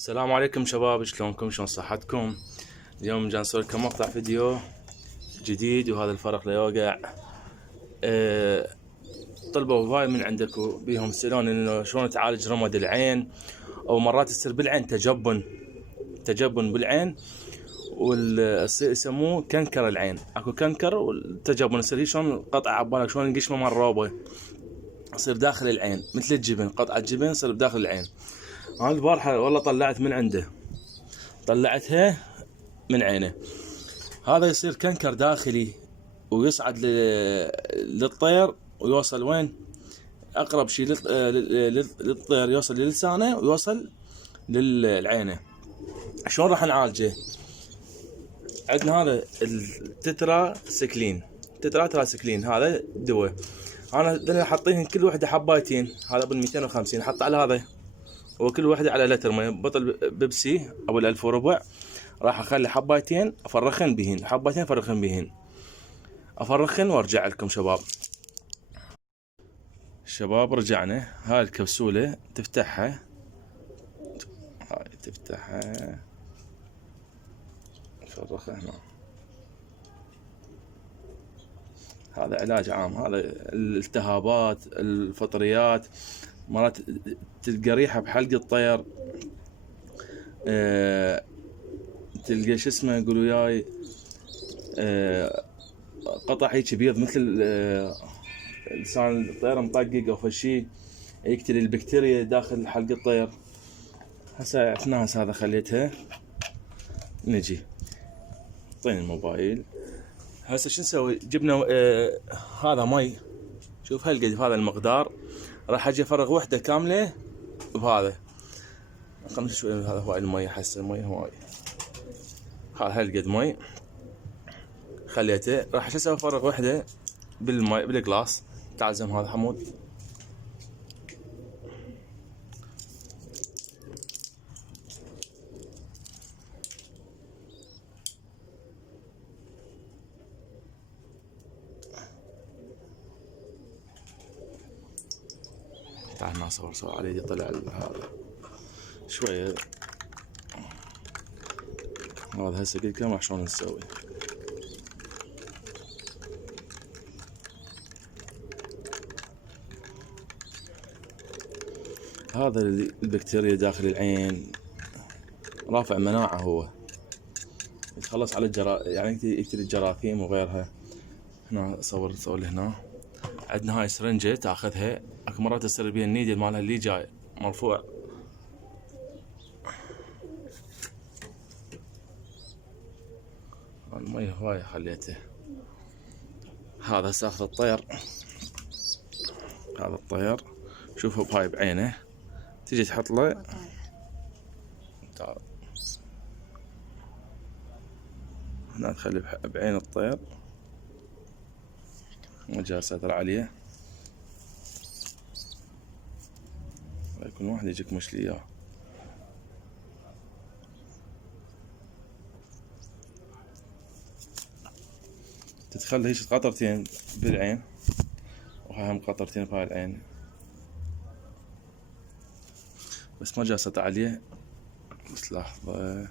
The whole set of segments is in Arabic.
السلام عليكم شباب، شلونكم؟ شلون صحتكم؟ اليوم جاي نسوي لكم مقطع فيديو جديد وهذا الفرق لا يوقع. طلبوا هواي من عندكم بيهم يسألون انه شلون تعالج رمد العين، او مرات يصير بالعين تجبن بالعين، يسموه كنكر العين. اكو كنكر والتجبن يصير شلون قطع عبالك، شلون القشمه مال روبه يصير داخل العين مثل الجبن، قطعه جبن يصير بداخل العين. انا البارحه والله طلعت من عنده، طلعتها من عينه. هذا يصير كنكر داخلي ويصعد للطير ويوصل وين؟ اقرب شيء للطير يوصل للسانه ويوصل للعينه. شلون راح نعالجه؟ عندنا هذا التترا سكلين، هذا دواء. انا حاطين كل وحده حبايتين، هذا بال 250 حط على هذا، وكل وحده على لتر ماء، بطل بيبسي ابو 1000 وربع. راح اخلي حبايتين افرخن بهن، حبايتين افرخن بهن، افرخن وارجع لكم شباب. رجعنا. هاي الكبسولة تفتحها، نفرخها هنا. هذا علاج عام، هذا الالتهابات، الفطريات، مرات تلقى ريحة بحلق الطير، تلقى شو اسمه يقولوا وياي، قطع هيك بيض مثل لسان الطير مطقق او فشي، يقتل البكتيريا داخل حلق الطير. هسه ناس هذا خليتها. نجي اعطيني الموبايل. هسه شو نسوي؟ جبنا هذا مي، شوف هالقد بهذا المقدار. راح اجي افرغ وحده كامله بهذا. خلنا شوي هذا هواي المي، حسه المي هواي. هالقد مي خليته. راح شو اسوي؟ افرغ وحده بالمي بالقلاص. تعال زم هذا حمود. تعال ما صور على يدي طلع هذا شويه. هذا هسه قلت لكم شلون نسوي. هذا البكتيريا داخل العين، رافع مناعة، هو يتخلص على يعني يقتل الجراثيم وغيرها. هنا صور لي هنا. عندنا هاي سرنجة تاخذها، اكو مرات تصير بيها النيدل مالها اللي جاي مرفوع. المي هواي خليته. هذا ساخذ الطير، هذا الطير شوفه بهاي بعينه، تجي تحط له. تعال هنا تخلي بعين الطير، وجهه اسيطر عليه. يكون واحد يجيك مشلي اياه. تتخلى هيك قطرتين بالعين، وهاي هم قطرتين بهاي العين، بس ما جاسط عليه. بس لحظة،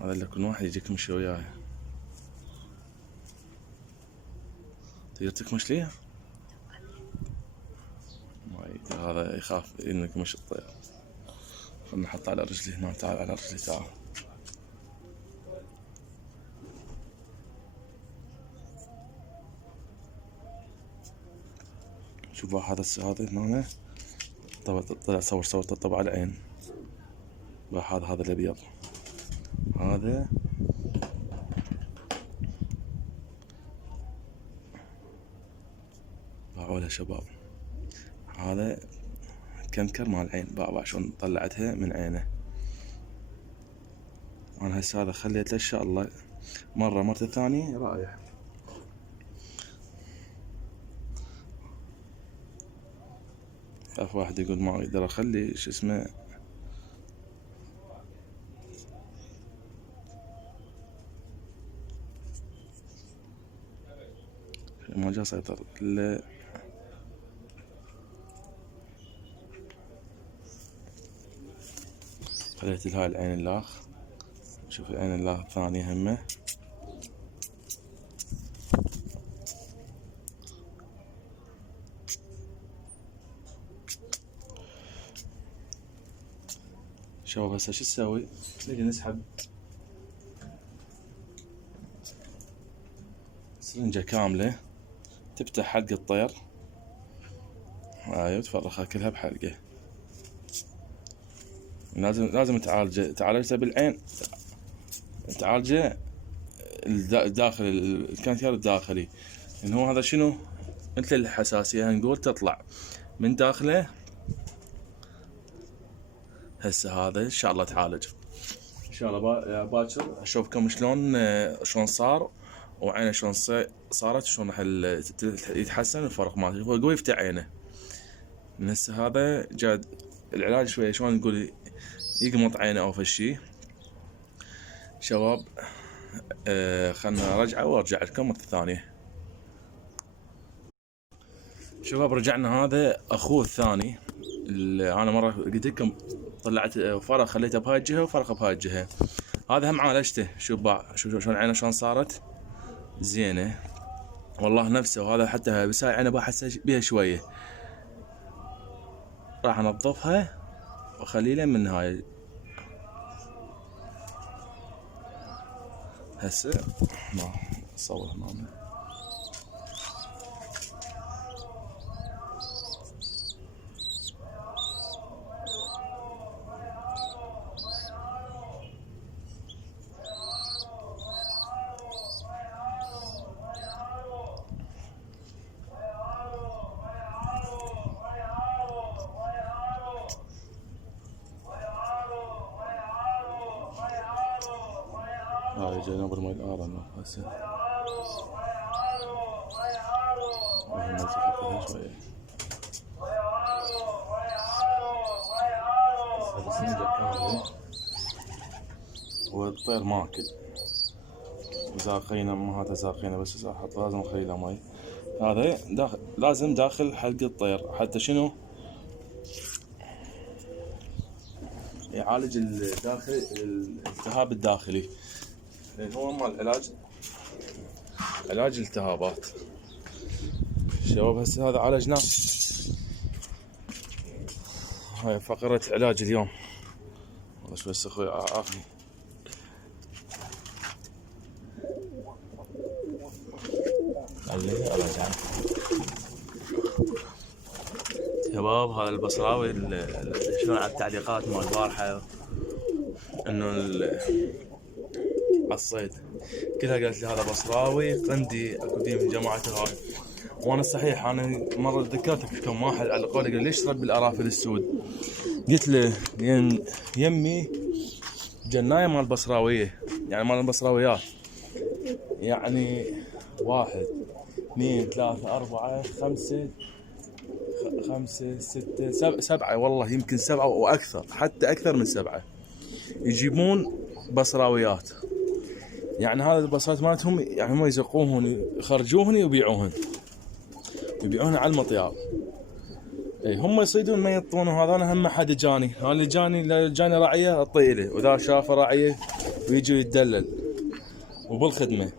هذا اللي يكون واحد يجيك مشي وياه. تقدر تكمش ليه؟ ما يقدر، هذا يخاف انك مش الطير. خلنا نحطه على رجلي هنا. تعال على رجلي، تعال. شوف هذا هنا طلع صورته طبع على العين. هذا الابيض، هذا باعوا له شباب. هذا كنكر مال العين، باع شلون طلعتها من عينه. انا هسه هذا خليته ان شاء الله مرة ثانية رايح. خاف واحد يقول ما اقدر اخلي شو اسمه. ما جا سيطر الا خليت لهاي العين اللاخ. شوف العين اللاخ الثانية همه. شوف هسه شو تسوي؟ نجي نسحب سرنجة كاملة، تفتح حلق الطير هاي وتفرخها كلها بحلقة. لازم تعالجها بالعين، تعالجه داخل الكانثير الداخلي، لأن هو هذا شنو مثل الحساسية نقول تطلع من داخله. هسه هذا ان شاء الله تعالج ان شاء الله. باكر اشوفكم شلون صار، وعينه شلون صارت، شلون راح يتحسن الفرق مالته. هو قوي يفتح عينه من هسه. هذا جاد العلاج شويه شلون نقول يقمط عينه او فشي. شباب خلنا ارجع وارجع لكم مرة ثانية. شباب رجعنا. هذا اخوه الثاني اللي انا مرة قلت لكم طلعت فرق خليته بهاي الجهة وفرق بهاي الجهة. هذا هم عالجته. شوف شلون عينه شلون صارت زينة والله نفسه. وهذا حتى بس هاي عينه بحس بيها شوية، راح انظفها واخلي من هاي. هسه ما اصور هنا. هاي جاينا بالماء الآرن هسه. نزحتها شوية. هذا سنجة كاملة والطير ماكل. زاقينا ما هذا زاقينا بس احط لازم اخلي له ماي. هذا لازم داخل حلق الطير حتى شنو يعالج الالتهاب الداخلي، لأن هو مال علاج الالتهابات. شباب هسه هذا عالجناه. هاي فقرة علاج اليوم. والله شوي بس اخوي عافني. شباب هذا البصراوي شلون على التعليقات مال البارحة انه الصيد كلها قالت لي هذا بصراوي قندي اكو دي من جماعته هاي. وانا صحيح انا مره ذكرتك كم واحد علقوا لي قال ليش تربي الارافل السود؟ قلت له يمي جنايه مال البصراويه، يعني مال البصراويات، يعني 1 2 3 4 5 6 7 والله يمكن 7 واكثر، حتى اكثر من 7 يجيبون بصراويات. يعني هذا البصرات مالتهم يعني هم يزقوهن يخرجوهن ويبيعوهن على المطيار. اي هم يصيدون ما يطون. وهذا انا هم حد جاني، انا اللي جاني راعيه اعطيه له، واذا شافه راعيه ويجي يتدلل وبالخدمه.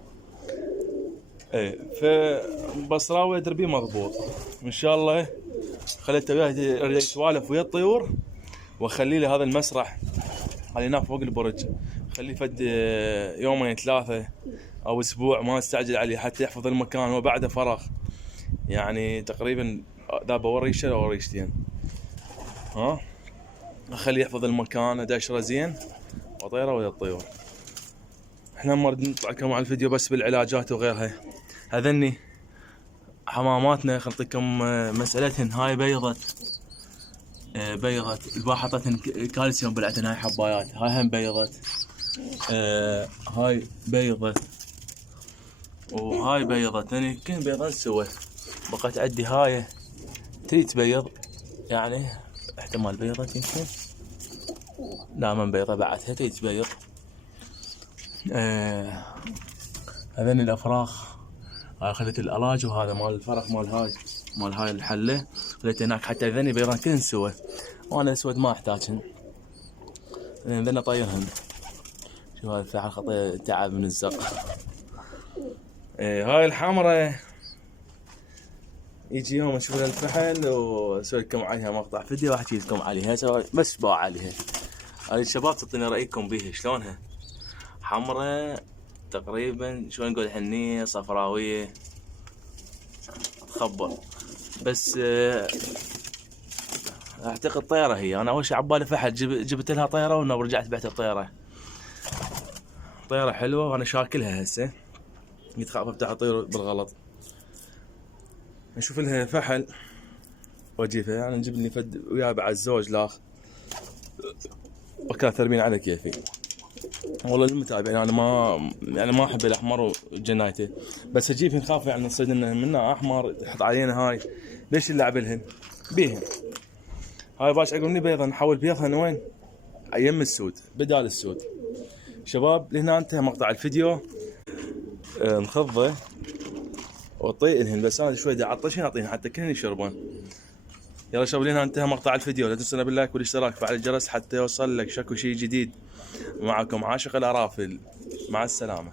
اي فبصراوي تربيه مضبوط ان شاء الله. خليته وياه يتوالف ويا الطيور، واخلي له هذا المسرح اللي هناك فوق البرج، خليه فد 2 3 او اسبوع ما استعجل عليه حتى يحفظ المكان. وبعده فراغ يعني تقريبا ذا بوريشه او وريشتين. اخليه يحفظ المكان، ادشره زين وطيره ويا الطيور. احنا ما نريد نطلع لكم على الفيديو بس بالعلاجات وغيرها. هذني حماماتنا خل نعطيكم مسألتهن. هاي بيضة البارحة حطيتهن كالسيوم بلعتهن. هاي حبايات، هاي هم بيضة. هاي بيضة وهاي بيضة ثاني، كل بيضان سوا. بقت عندي هاي تريد تبيض، يعني احتمال بيضة يمكن، لا من بيضة بعدها تريد تبيض. هذين الافراخ هاي خليت الالاج، وهذا مال الفرخ مال هاي الحله خليت هناك حتى ذني بيضان كلهن سوا، وانا اسود ما احتاجهن. ذنا طايرهن. شوف هذا الفحل خطيه تعب من الزق. هاي الحمرة يجي يوم اشوف الفحل واسوي لكم عليها مقطع فيديو واحكي لكم عليها بس باع عليها. هاي الشباب تعطيني رايكم بيها شلونها. حمرة تقريبا شلون نقول حنية صفراوية تخبر، بس اعتقد طيرة هي. انا اول شي عبالي فحل جبت لها طيرة ورجعت بعت الطيرة. طيرة حلوة وانا شاكلها هسه، قلت خاف افتح اطير بالغلط. نشوف لها فحل واجيبها، يعني نجيب لي فد وياي بعد الزوج لاخ وكان تربين على كيفي. والله المتابعين انا ما احب الاحمر وجنايته، بس اجيب نخاف يعني نصيد منه احمر يحط علينا. هاي ليش نلعب لهن بيهن. هاي باش عقب مني بيضه نحول بيضهن وين يم السود بدال السود. شباب لهنا انتهى مقطع الفيديو. نخضه واطيئنهن، بس انا شوي عطشين اعطيهن حتى كلهن يشربون. يلا شباب لهنا انتهى مقطع الفيديو. لا تنسونا باللايك والاشتراك وفعل الجرس حتى يوصل لك شكو شيء جديد. معكم عاشق الارافل، مع السلامه.